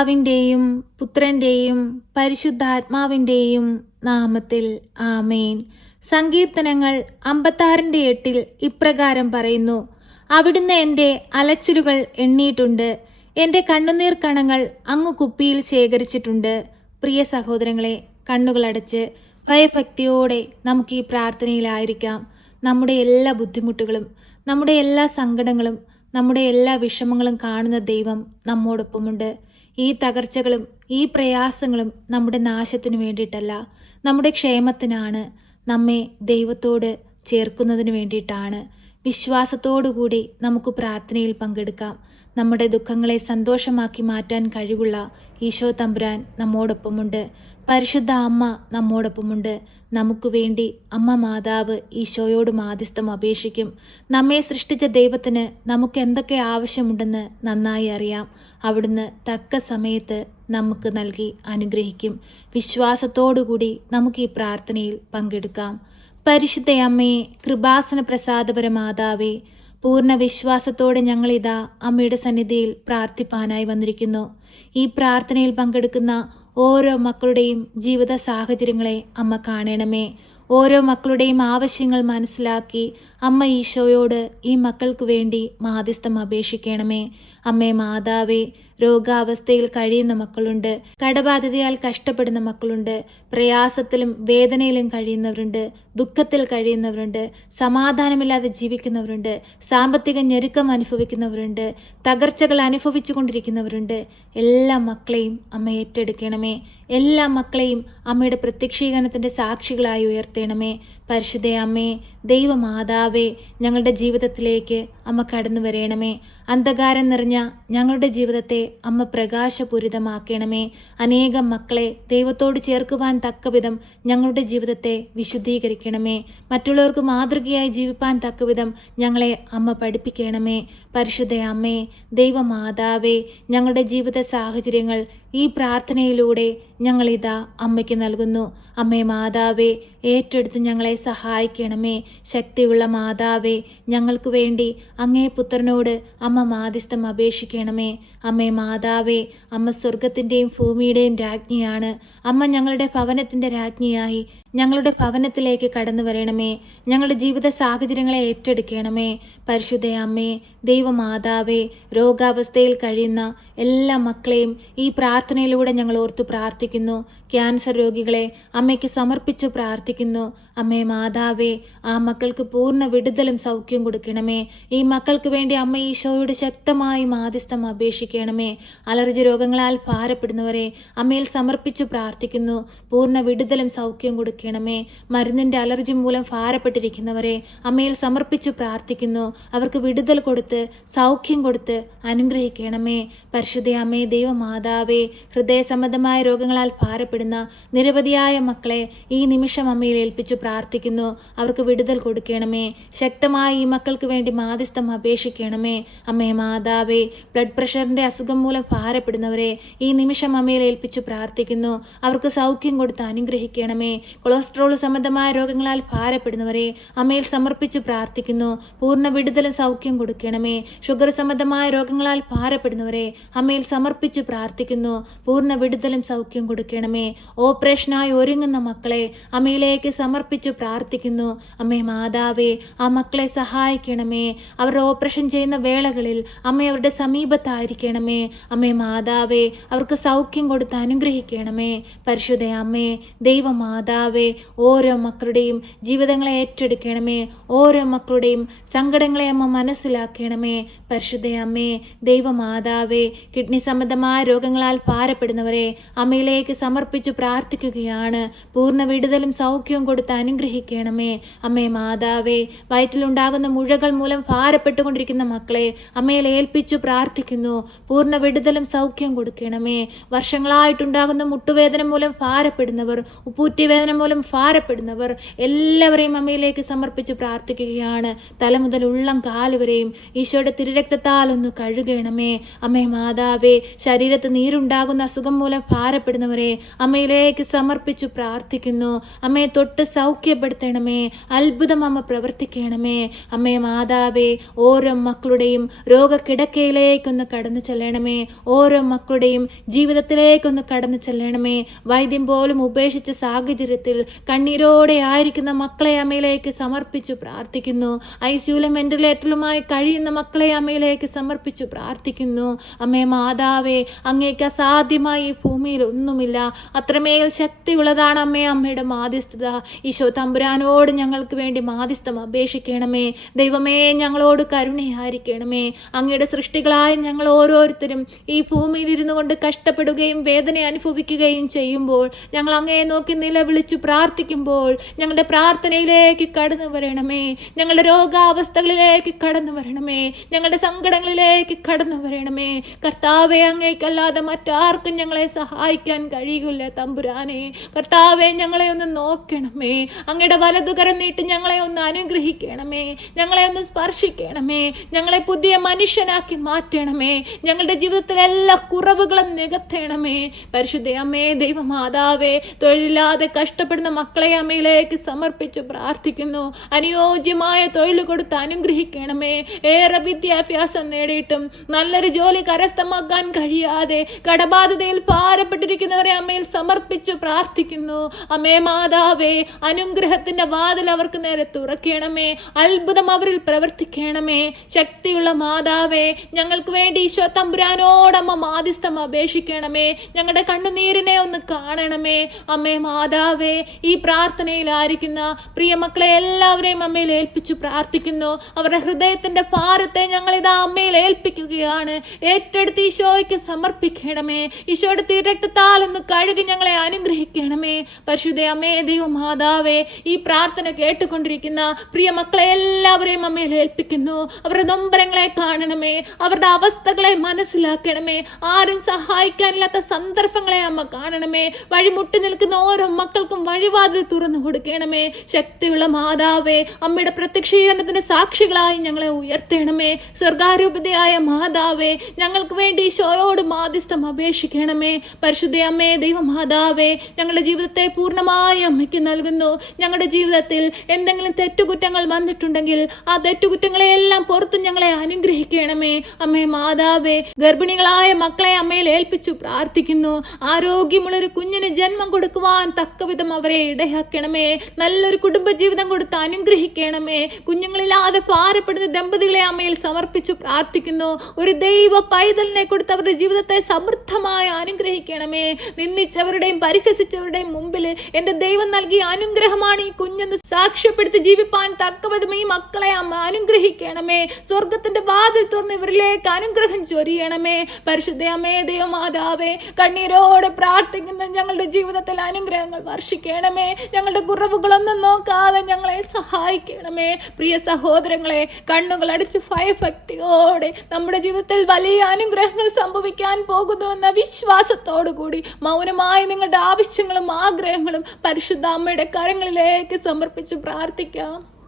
പിതാവിൻ്റെയും പുത്രൻ്റെയും പരിശുദ്ധാത്മാവിൻ്റെയും നാമത്തിൽ ആമേൻ. സങ്കീർത്തനങ്ങൾ 56:8 ഇപ്രകാരം പറയുന്നു: അവിടുന്ന് എൻ്റെ അലച്ചിലുകൾ എണ്ണിയിട്ടുണ്ട്, എൻ്റെ കണ്ണുനീർ കണങ്ങൾ അങ്ങ് കുപ്പിയിൽ ശേഖരിച്ചിട്ടുണ്ട്. പ്രിയ സഹോദരങ്ങളെ, കണ്ണുകളടച്ച് ഭയഭക്തിയോടെ നമുക്ക് ഈ പ്രാർത്ഥനയിലായിരിക്കാം. നമ്മുടെ എല്ലാ ബുദ്ധിമുട്ടുകളും, നമ്മുടെ എല്ലാ സങ്കടങ്ങളും, നമ്മുടെ എല്ലാ വിഷമങ്ങളും കാണുന്ന ദൈവം നമ്മോടൊപ്പമുണ്ട്. ഈ തകർച്ചകളും ഈ പ്രയാസങ്ങളും നമ്മുടെ നാശത്തിനു വേണ്ടിയിട്ടല്ല, നമ്മുടെ ക്ഷേമത്തിനാണ്, നമ്മെ ദൈവത്തോട് ചേർക്കുന്നതിന് വേണ്ടിയിട്ടാണ്. വിശ്വാസത്തോടുകൂടി നമുക്ക് പ്രാർത്ഥനയിൽ പങ്കെടുക്കാം. നമ്മുടെ ദുഃഖങ്ങളെ സന്തോഷമാക്കി മാറ്റാൻ കഴിവുള്ള ഈശോ തമ്പുരാൻ നമ്മോടൊപ്പമുണ്ട്. പരിശുദ്ധ അമ്മ നമ്മോടൊപ്പമുണ്ട്. നമുക്ക് വേണ്ടി അമ്മ മാതാവ് ഈശോയോട് മാധ്യസ്ഥം അപേക്ഷിക്കും. നമ്മെ സൃഷ്ടിച്ച ദൈവത്തിന് നമുക്ക് എന്തൊക്കെ ആവശ്യമുണ്ടെന്ന് നന്നായി അറിയാം. അവിടുന്ന് തക്ക സമയത്ത് നമുക്ക് നൽകി അനുഗ്രഹിക്കും. വിശ്വാസത്തോടുകൂടി നമുക്ക് ഈ പ്രാർത്ഥനയിൽ പങ്കെടുക്കാം. പരിശുദ്ധ അമ്മയെ, കൃപാസന പ്രസാദപര മാതാവേ, പൂർണ്ണ വിശ്വാസത്തോടെ ഞങ്ങളിതാ അമ്മയുടെ സന്നിധിയിൽ പ്രാർത്ഥിപ്പാനായി വന്നിരിക്കുന്നു. ഈ പ്രാർത്ഥനയിൽ പങ്കെടുക്കുന്ന ഓരോ മക്കളുടെയും ജീവിത സാഹചര്യങ്ങളെ അമ്മ കാണണമേ. ഓരോ മക്കളുടെയും ആവശ്യങ്ങൾ മനസ്സിലാക്കി അമ്മ ഈശോയോട് ഈ മക്കൾക്ക് വേണ്ടി മാധ്യസ്ഥം അപേക്ഷിക്കണമേ. അമ്മേ മാതാവേ, രോഗാവസ്ഥയിൽ കഴിയുന്ന മക്കളുണ്ട്, കടബാധ്യതയാൽ കഷ്ടപ്പെടുന്ന മക്കളുണ്ട്, പ്രയാസത്തിലും വേദനയിലും കഴിയുന്നവരുണ്ട്, ദുഃഖത്തിൽ കഴിയുന്നവരുണ്ട്, സമാധാനമില്ലാതെ ജീവിക്കുന്നവരുണ്ട്, സാമ്പത്തിക ഞെരുക്കം അനുഭവിക്കുന്നവരുണ്ട്, തകർച്ചകൾ അനുഭവിച്ചു കൊണ്ടിരിക്കുന്നവരുണ്ട്. എല്ലാ മക്കളെയും അമ്മ ഏറ്റെടുക്കണമേ. എല്ലാ മക്കളെയും അമ്മയുടെ പ്രത്യക്ഷീകരണത്തിൻ്റെ സാക്ഷികളായി ഉയർത്തണമേ. പരിശുദ്ധ അമ്മേ, ദൈവമാതാവേ, ഞങ്ങളുടെ ജീവിതത്തിലേക്ക് അമ്മ കടന്നു വരയണമേ. അന്ധകാരം നിറഞ്ഞ ഞങ്ങളുടെ ജീവിതത്തെ അമ്മ പ്രകാശപൂരിതമാക്കണമേ. അനേകം മക്കളെ ദൈവത്തോട് ചേർക്കുവാൻ തക്കവിധം ഞങ്ങളുടെ ജീവിതത്തെ വിശുദ്ധീകരിക്കണമേ. മറ്റുള്ളവർക്ക് മാതൃകയായി ജീവിപ്പാൻ തക്കവിധം ഞങ്ങളെ അമ്മ പഠിപ്പിക്കണമേ. പരിശുദ്ധ അമ്മേ, ദൈവമാതാവേ, ഞങ്ങളുടെ ജീവിത സാഹചര്യങ്ങൾ ഈ പ്രാർത്ഥനയിലൂടെ ഞങ്ങളിതാ അമ്മയ്ക്ക് നൽകുന്നു. അമ്മേ മാതാവേ, ഏറ്റെടുത്ത് ഞങ്ങളെ സഹായിക്കണമേ. ശക്തിയുള്ള മാതാവേ, ഞങ്ങൾക്ക് വേണ്ടി അങ്ങേ പുത്രനോട് അമ്മ മാധ്യസ്ഥം അപേക്ഷിക്കണമേ. അമ്മേ മാതാവേ, അമ്മ സ്വർഗത്തിൻ്റെയും ഭൂമിയുടെയും രാജ്ഞിയാണ്. അമ്മ ഞങ്ങളുടെ ഭവനത്തിൻ്റെ രാജ്ഞിയായി ഞങ്ങളുടെ ഭവനത്തിലേക്ക് കടന്നു വരണമേ. ഞങ്ങളുടെ ജീവിത സാഹചര്യങ്ങളെ ഏറ്റെടുക്കണമേ. പരിശുദ്ധ അമ്മേ, ദൈവമാതാവേ, രോഗാവസ്ഥയിൽ കഴിയുന്ന എല്ലാ മക്കളെയും ഈ പ്രാർത്ഥനയിലൂടെ ഞങ്ങൾ ഓർത്തു പ്രാർത്ഥിക്കുന്നു. ക്യാൻസർ രോഗികളെ അമ്മയ്ക്ക് സമർപ്പിച്ചു പ്രാർത്ഥിക്കുന്നു. അമ്മേ മാതാവേ, ആ മക്കൾക്ക് പൂർണ്ണ വിടുതലും സൗഖ്യം കൊടുക്കണമേ. ഈ മക്കൾക്ക് വേണ്ടി അമ്മ ഈശോയോട് ശക്തമായി മാധ്യസ്ഥം അപേക്ഷിക്കണമേ. അലർജി രോഗങ്ങളാൽ ഭാരപ്പെടുന്നവരെ അമ്മയിൽ സമർപ്പിച്ചു പ്രാർത്ഥിക്കുന്നു. പൂർണ്ണ വിടുതലും സൗഖ്യം കൊടുക്കണമേ. മരുന്നിൻ്റെ അലർജി മൂലം ഭാരപ്പെട്ടിരിക്കുന്നവരെ അമ്മയിൽ സമർപ്പിച്ചു പ്രാർത്ഥിക്കുന്നു. അവർക്ക് വിടുതൽ കൊടുത്ത് സൗഖ്യം കൊടുത്ത് അനുഗ്രഹിക്കണമേ. പരിശുദ്ധ അമ്മേ, ദൈവമാതാവേ, ഹൃദയ സംബന്ധമായ രോഗങ്ങളാൽ ഭാരപ്പെടുന്ന നിരവധിയായ മക്കളെ ഈ നിമിഷം അമ്മയിൽ ഏൽപ്പിച്ചു പ്രാർത്ഥിക്കുന്നു. അവർക്ക് വിടുതൽ കൊടുക്കണമേ. ശക്തമായി ഈ മക്കൾക്ക് വേണ്ടി മാധ്യസ്ഥം അപേക്ഷിക്കണമേ. അമ്മേ മാതാവേ, ബ്ലഡ് പ്രഷറിൻ്റെ അസുഖം മൂലം ഭാരപ്പെടുന്നവരെ ഈ നിമിഷം അമ്മയിൽ ഏൽപ്പിച്ചു പ്രാർത്ഥിക്കുന്നു. അവർക്ക് സൗഖ്യം കൊടുത്ത് അനുഗ്രഹിക്കണമേ. കൊളസ്ട്രോൾ സംബന്ധമായ രോഗങ്ങളാൽ ഭാരപ്പെടുന്നവരെ അമ്മയിൽ സമർപ്പിച്ചു പ്രാർത്ഥിക്കുന്നു. പൂർണ്ണ വിടുതലും സൗഖ്യം കൊടുക്കണമേ. ഷുഗർ സംബന്ധമായ രോഗങ്ങളാൽ ഭാരപ്പെടുന്നവരെ അമ്മയിൽ സമർപ്പിച്ചു പ്രാർത്ഥിക്കുന്നു. പൂർണ്ണ വിടുതലും സൗഖ്യം കൊടുക്കണമേ. ഓപ്പറേഷനായി ഒരുങ്ങുന്ന മക്കളെ അമ്മയിലേക്ക് സമർപ്പിച്ചു പ്രാർത്ഥിക്കുന്നു. അമ്മേ മാതാവേ, ആ മക്കളെ സഹായിക്കണമേ. അവരുടെ ഓപ്പറേഷൻ ചെയ്യുന്ന വേളകളിൽ അമ്മ അവരുടെ സമീപത്തായിരിക്കണമേ. അമ്മേ മാതാവേ, അവർക്ക് സൗഖ്യം കൊടുത്ത് അനുഗ്രഹിക്കണമേ. പരിശുദ്ധ അമ്മേ, ദൈവമാതാവേ, ഓരോ മക്കളുടെയും ജീവിതങ്ങളെ ഏറ്റെടുക്കണമേ. ഓരോ മക്കളുടെയും സങ്കടങ്ങളെ അമ്മ മനസ്സിലാക്കണമേ. പരിശുദ്ധ അമ്മേ, ദൈവമാതാവേ, കിഡ്നി സംബന്ധമായ രോഗങ്ങളാൽ ഭാരപ്പെടുന്നവരെ അമ്മയിലേക്ക് സമർപ്പിച്ചു പ്രാർത്ഥിക്കുകയാണ്. പൂർണ്ണ വിടുതലും സൗഖ്യവും കൊടുത്ത് അനുഗ്രഹിക്കണമേ. അമ്മേ മാതാവേ, വയറ്റിലുണ്ടാകുന്ന മുഴകൾ മൂലം ഭാരപ്പെട്ടുകൊണ്ടിരിക്കുന്ന മക്കളെ അമ്മയിൽ ഏൽപ്പിച്ചു പ്രാർത്ഥിക്കുന്നു. പൂർണ്ണ വിടുതലും സൗഖ്യം കൊടുക്കണമേ. വർഷങ്ങളായിട്ടുണ്ടാകുന്ന മുട്ടുവേദന മൂലം ഭാരപ്പെടുന്നവർ, ഉപ്പൂറ്റി വേദന മൂലം മൂലം ഭാരപ്പെടുന്നവർ എല്ലാവരെയും അമ്മയിലേക്ക് സമർപ്പിച്ച് പ്രാർത്ഥിക്കുകയാണ്. തല മുതൽ ഉള്ളം കാല് വരെയും ഈശോയുടെ തിരുരക്തത്താൽ ഒന്ന് കഴുകണമേ. അമ്മേ മാതാവേ, ശരീരത്ത് നീരുണ്ടാകുന്ന അസുഖം മൂലം ഭാരപ്പെടുന്നവരെ അമ്മയിലേക്ക് സമർപ്പിച്ചു പ്രാർത്ഥിക്കുന്നു. അമ്മയെ തൊട്ട് സൗഖ്യപ്പെടുത്തണമേ. അത്ഭുതം അമ്മ പ്രവർത്തിക്കണമേ. അമ്മേ മാതാവേ, ഓരോ മക്കളുടെയും രോഗക്കിടക്കയിലേക്കൊന്ന് കടന്നു ചെല്ലണമേ. ഓരോ മക്കളുടെയും ജീവിതത്തിലേക്കൊന്ന് കടന്നു ചെല്ലണമേ. വൈദ്യം പോലും ഉപേക്ഷിച്ച സാഹചര്യത്തിൽ കണ്ണീരോടെ ആയിരിക്കുന്ന മക്കളെ അമ്മയിലേക്ക് സമർപ്പിച്ചു പ്രാർത്ഥിക്കുന്നു. ഐസിയുലും വെന്റിലേറ്ററിലുമായി കഴിയുന്ന മക്കളെ അമ്മയിലേക്ക് സമർപ്പിച്ചു പ്രാർത്ഥിക്കുന്നു. അമ്മേ മാതാവേ, അങ്ങേക്ക് അസാധ്യമായി ഈ ഭൂമിയിൽ ഒന്നുമില്ല. അത്രമേൽ ശക്തിയുള്ളതാണ് അമ്മേ അമ്മയുടെ മാധ്യസ്ഥത. ഈശോ തമ്പുരാനോട് ഞങ്ങൾക്ക് വേണ്ടി മാധ്യസ്ഥം അപേക്ഷിക്കണമേ. ദൈവമേ, ഞങ്ങളോട് കരുണയായിരിക്കണമേ. അങ്ങയുടെ സൃഷ്ടികളായ ഞങ്ങൾ ഓരോരുത്തരും ഈ ഭൂമിയിൽ ഇരുന്നു കൊണ്ട് കഷ്ടപ്പെടുകയും വേദന അനുഭവിക്കുകയും ചെയ്യുമ്പോൾ, ഞങ്ങൾ അങ്ങയെ നോക്കി നിലവിളിച്ചു പ്രാർത്ഥിക്കുമ്പോൾ ഞങ്ങളുടെ പ്രാർത്ഥനയിലേക്ക് കടന്നു വരണമേ. ഞങ്ങളുടെ രോഗാവസ്ഥകളിലേക്ക് കടന്നു വരണമേ. ഞങ്ങളുടെ സങ്കടങ്ങളിലേക്ക് കടന്നു വരണമേ. കർത്താവെ, അങ്ങേക്കല്ലാതെ മറ്റാർക്കും ഞങ്ങളെ സഹായിക്കാൻ കഴിയില്ല തമ്പുരാനെ. കർത്താവെ, ഞങ്ങളെ ഒന്ന് നോക്കണമേ. അങ്ങയുടെ വലതുകരം നീട്ടി ഞങ്ങളെ ഒന്ന് അനുഗ്രഹിക്കണമേ. ഞങ്ങളെ ഒന്ന് സ്പർശിക്കണമേ. ഞങ്ങളെ പുതിയ മനുഷ്യനാക്കി മാറ്റണമേ. ഞങ്ങളുടെ ജീവിതത്തിലെ എല്ലാ കുറവുകളും നികത്തണമേ. പരിശുദ്ധ അമ്മേ, ദൈവമാതാവേ, തൊഴിലില്ലാതെ കഷ്ടപ്പെടുന്ന മക്കളെ അമ്മയിലേക്ക് സമർപ്പിച്ചു പ്രാർത്ഥിക്കുന്നു. അനുയോജ്യമായ തൊഴിൽ കൊടുത്ത് അനുഗ്രഹിക്കണമേ. ഏറെ വിദ്യാഭ്യാസം നേടിയിട്ടും നല്ലൊരു ജോലി കരസ്ഥമാക്കാൻ കഴിയാതെ കടബാധ്യതയിൽ ഭാരപ്പെട്ടിരിക്കുന്നവരെ അമ്മയിൽ സമർപ്പിച്ചു പ്രാർത്ഥിക്കുന്നു. അമ്മേ മാതാവേ, അനുഗ്രഹത്തിന്റെ വാതിൽ അവർക്ക് നേരെ തുറക്കണമേ. അത്ഭുതം അവരിൽ പ്രവർത്തിക്കണമേ. ശക്തിയുള്ള മാതാവേ, ഞങ്ങൾക്ക് വേണ്ടി ഈശോ തമ്പുരാനോടമ്മ മാധ്യസ്ഥം അപേക്ഷിക്കണമേ. ഞങ്ങളുടെ കണ്ണുനീരിനെ ഒന്ന് കാണണമേ. അമ്മേ മാതാവേ, ഈ പ്രാർത്ഥനയിലായിരിക്കുന്ന പ്രിയ മക്കളെ എല്ലാവരെയും അമ്മയിൽ ഏൽപ്പിച്ചു പ്രാർത്ഥിക്കുന്നു. അവരുടെ ഹൃദയത്തിന്റെ ഭാരത്തെ ഞങ്ങൾ ഇതാ അമ്മയിൽ ഏൽപ്പിക്കുകയാണ്. ഏറ്റെടുത്ത് ഈശോയ്ക്ക് സമർപ്പിക്കണമേ. ഈശോയുടെ തിരുരക്തത്താൽ ഒന്ന് കഴുകി ഞങ്ങളെ അനുഗ്രഹിക്കണമേ. പരിശുദ്ധ അമ്മേ, ദൈവമാതാവേ, ഈ പ്രാർത്ഥന കേട്ടുകൊണ്ടിരിക്കുന്ന പ്രിയ മക്കളെ എല്ലാവരെയും അമ്മയിൽ ഏൽപ്പിക്കുന്നു. അവരുടെ നൊമ്പരങ്ങളെ കാണണമേ. അവരുടെ അവസ്ഥകളെ മനസ്സിലാക്കണമേ. ആരും സഹായിക്കാനില്ലാത്ത സന്ദർഭങ്ങളെ അമ്മ കാണണമേ. വഴിമുട്ടി നിൽക്കുന്ന ഓരോ മക്കൾക്കും വഴിവാതിൽ തുറന്നു കൊടുക്കണമേ. ശക്തിയുള്ള മാതാവേ, അമ്മയുടെ പ്രത്യക്ഷീകരണത്തിന്റെ സാക്ഷികളായി ഞങ്ങളെ ഉയർത്തണമേ. സ്വർഗാരൂപതയായ മാതാവേ, ഞങ്ങൾക്ക് വേണ്ടി ഈശോയോട് മാധ്യസ്ഥം അപേക്ഷിക്കണമേ. പരിശുദ്ധ അമ്മേ, ദൈവമാതാവേ, ഞങ്ങളുടെ ജീവിതത്തെ പൂർണ്ണമായി അമ്മയ്ക്ക് നൽകുന്നു. ഞങ്ങളുടെ ജീവിതത്തിൽ എന്തെങ്കിലും തെറ്റുകുറ്റങ്ങൾ വന്നിട്ടുണ്ടെങ്കിൽ ആ തെറ്റുകുറ്റങ്ങളെല്ലാം പുറത്ത് ഞങ്ങളെ അനുഗ്രഹിക്കണമേ. അമ്മേ മാതാവേ, ഗർഭിണികളായ മക്കളെ അമ്മയിൽ ഏൽപ്പിച്ചു പ്രാർത്ഥിക്കുന്നു. ആരോഗ്യമുള്ളൊരു കുഞ്ഞിന് ജന്മം കൊടുക്കുവാൻ തക്കവിധം അവരെ ഇടയാക്കണമേ. നല്ലൊരു കുടുംബജീവിതം കൊടുത്ത് അനുഗ്രഹിക്കണമേ. കുഞ്ഞുങ്ങളില്ലാതെ ഭാരപ്പെടുന്ന ദമ്പതികളെ അമ്മയിൽ സമർപ്പിച്ചു പ്രാർത്ഥിക്കുന്നു. ഒരു ദൈവ പൈതലിനെ കൊടുത്ത് അവരുടെ ജീവിതത്തെ സമൃദ്ധമായി അനുഗ്രഹിക്കണമേ. നിന്ദിച്ചവരുടെയും പരിഹസിച്ചവരുടെയും മുമ്പിൽ എൻ്റെ ദൈവം നൽകിയ അനുഗ്രഹമാണ് ഈ കുഞ്ഞെന്ന് സാക്ഷ്യപ്പെടുത്തി ജീവിപ്പാൻ തക്കവിധം ഈ മക്കളെ അമ്മ അനുഗ്രഹിക്കണമേ. സ്വർഗത്തിന്റെ വാതിൽ തുറന്ന് ഇവരിലേക്ക് അനുഗ്രഹം ചൊരിയണമേ. പരിശുദ്ധ അമ്മേ, ദൈവമാതാവേ, കണ്ണീരോടെ പ്രാർത്ഥിക്കുന്ന ഞങ്ങളുടെ ജീവിതത്തിൽ അനുഗ്രഹങ്ങൾ വർഷിക്കണമേ. ഞങ്ങളുടെ കുറവുകളൊന്നും നോക്കാതെ ഞങ്ങളെ സഹായിക്കണമേ. പ്രിയ സഹോദരങ്ങളെ, കണ്ണുകൾ അടിച്ച് ഭയഭക്തിയോടെ നമ്മുടെ ജീവിതത്തിൽ വലിയ അനുഗ്രഹങ്ങൾ സംഭവിക്കാൻ പോകുന്നു എന്ന വിശ്വാസത്തോടു കൂടി മൗനമായി നിങ്ങളുടെ ആവശ്യങ്ങളും ആഗ്രഹങ്ങളും പരിശുദ്ധ അമ്മയുടെ കരങ്ങളിലേക്ക് സമർപ്പിച്ച് പ്രാർത്ഥിക്കാം.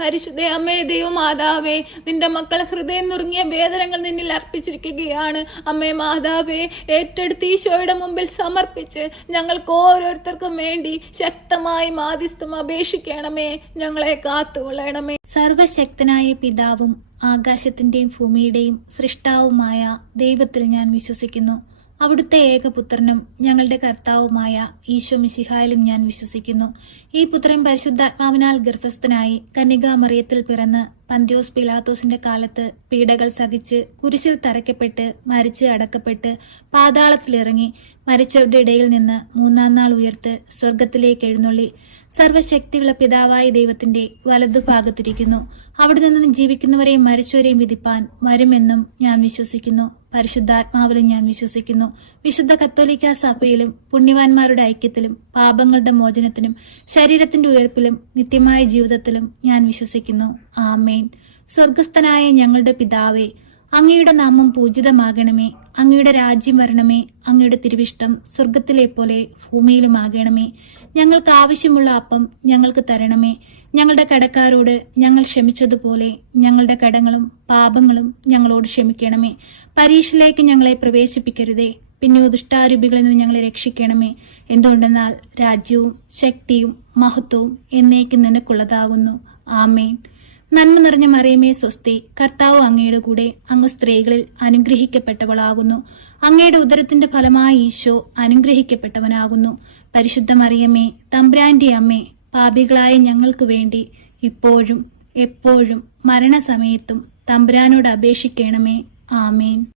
പരിശുദ്ധ അമ്മേ, ദൈവമാതാവേ, നിന്റെ മക്കൾ ഹൃദയം നുറുങ്ങിയ വേദനകൾ നിന്നിൽ അർപ്പിച്ചിരിക്കുകയാണ്. അമ്മേ മാതാവേ, ഏറ്റെടുത്ത് ഈശോയുടെ മുമ്പിൽ സമർപ്പിച്ച് ഞങ്ങൾക്ക് ഓരോരുത്തർക്കും വേണ്ടി ശക്തമായി മാധ്യസ്ഥം അപേക്ഷിക്കണമേ. ഞങ്ങളെ കാത്തുകൊള്ളണമേ. സർവശക്തനായ പിതാവും ആകാശത്തിന്റെയും ഭൂമിയുടെയും സൃഷ്ടാവുമായ ദൈവത്തിൽ ഞാൻ വിശ്വസിക്കുന്നു. അവിടുത്തെ ഏകപുത്രനും ഞങ്ങളുടെ കർത്താവുമായ ഈശോ മിശിഹായിലും ഞാൻ വിശ്വസിക്കുന്നു. ഈ പുത്രൻ പരിശുദ്ധാത്മാവിനാൽ ഗർഭസ്ഥനായി കന്യകാമറിയത്തിൽ പിറന്ന് പന്ത്യോസ് പിലാത്തോസിന്റെ കാലത്ത് പീഡകൾ സഹിച്ച് കുരിശിൽ തറയ്ക്കപ്പെട്ട് മരിച്ച് അടക്കപ്പെട്ട് പാതാളത്തിലിറങ്ങി മരിച്ചവരുടെ ഇടയിൽ നിന്ന് മൂന്നാം നാൾ ഉയർത്ത് സ്വർഗത്തിലേക്ക് എഴുന്നള്ളി സർവശക്തിയുള്ള പിതാവായ ദൈവത്തിന്റെ വലതുഭാഗത്തിരിക്കുന്നു. അവിടെ നിന്ന് ജീവിക്കുന്നവരെയും മരിച്ചവരെയും വിധിപ്പാൻ വരുമെന്നും ഞാൻ വിശ്വസിക്കുന്നു. പരിശുദ്ധാത്മാവിലും ഞാൻ വിശ്വസിക്കുന്നു. വിശുദ്ധ കത്തോലിക്ക സഭയിലും പുണ്യവാന്മാരുടെ ഐക്യത്തിലും പാപങ്ങളുടെ മോചനത്തിനും ശരീരത്തിന്റെ ഉയർപ്പിലും നിത്യമായ ജീവിതത്തിലും ഞാൻ വിശ്വസിക്കുന്നു. ആമേൻ. സ്വർഗസ്ഥനായ ഞങ്ങളുടെ പിതാവേ, അങ്ങയുടെ നാമം പൂജിതമാകണമേ. അങ്ങയുടെ രാജ്യം വരണമേ. അങ്ങയുടെ തിരുവിഷ്ടം സ്വർഗത്തിലെ പോലെ ഭൂമിയിലുമാകണമേ. ഞങ്ങൾക്ക് ആവശ്യമുള്ള അപ്പം ഞങ്ങൾക്ക് തരണമേ. ഞങ്ങളുടെ കടക്കാരോട് ഞങ്ങൾ ക്ഷമിച്ചതുപോലെ ഞങ്ങളുടെ കടങ്ങളും പാപങ്ങളും ഞങ്ങളോട് ക്ഷമിക്കണമേ. പരീക്ഷയിലേക്ക് ഞങ്ങളെ പ്രവേശിപ്പിക്കരുതേ, പിന്നെ ദുഷ്ടാരൂപികളിൽ നിന്ന് ഞങ്ങളെ രക്ഷിക്കണമേ. എന്തുകൊണ്ടെന്നാൽ രാജ്യവും ശക്തിയും മഹത്വവും എന്നേക്കും നിനക്കുള്ളതാകുന്നു. ആമേൻ. നന്മ നിറഞ്ഞ മറിയമേ സ്വസ്തി, കർത്താവ് അങ്ങയുടെ കൂടെ, അങ്ങ് സ്ത്രീകളിൽ അനുഗ്രഹിക്കപ്പെട്ടവളാകുന്നു. അങ്ങയുടെ ഉദരത്തിന്റെ ഫലമായ ഈശോ അനുഗ്രഹിക്കപ്പെട്ടവനാകുന്നു. പരിശുദ്ധ മറിയമേ, തമ്പുരാന്റെ അമ്മേ, പാപികളായ ഞങ്ങൾക്ക് വേണ്ടി ഇപ്പോഴും എപ്പോഴും മരണസമയത്തും തമ്പുരാനോട് അപേക്ഷിക്കണമേ. ആമേൻ.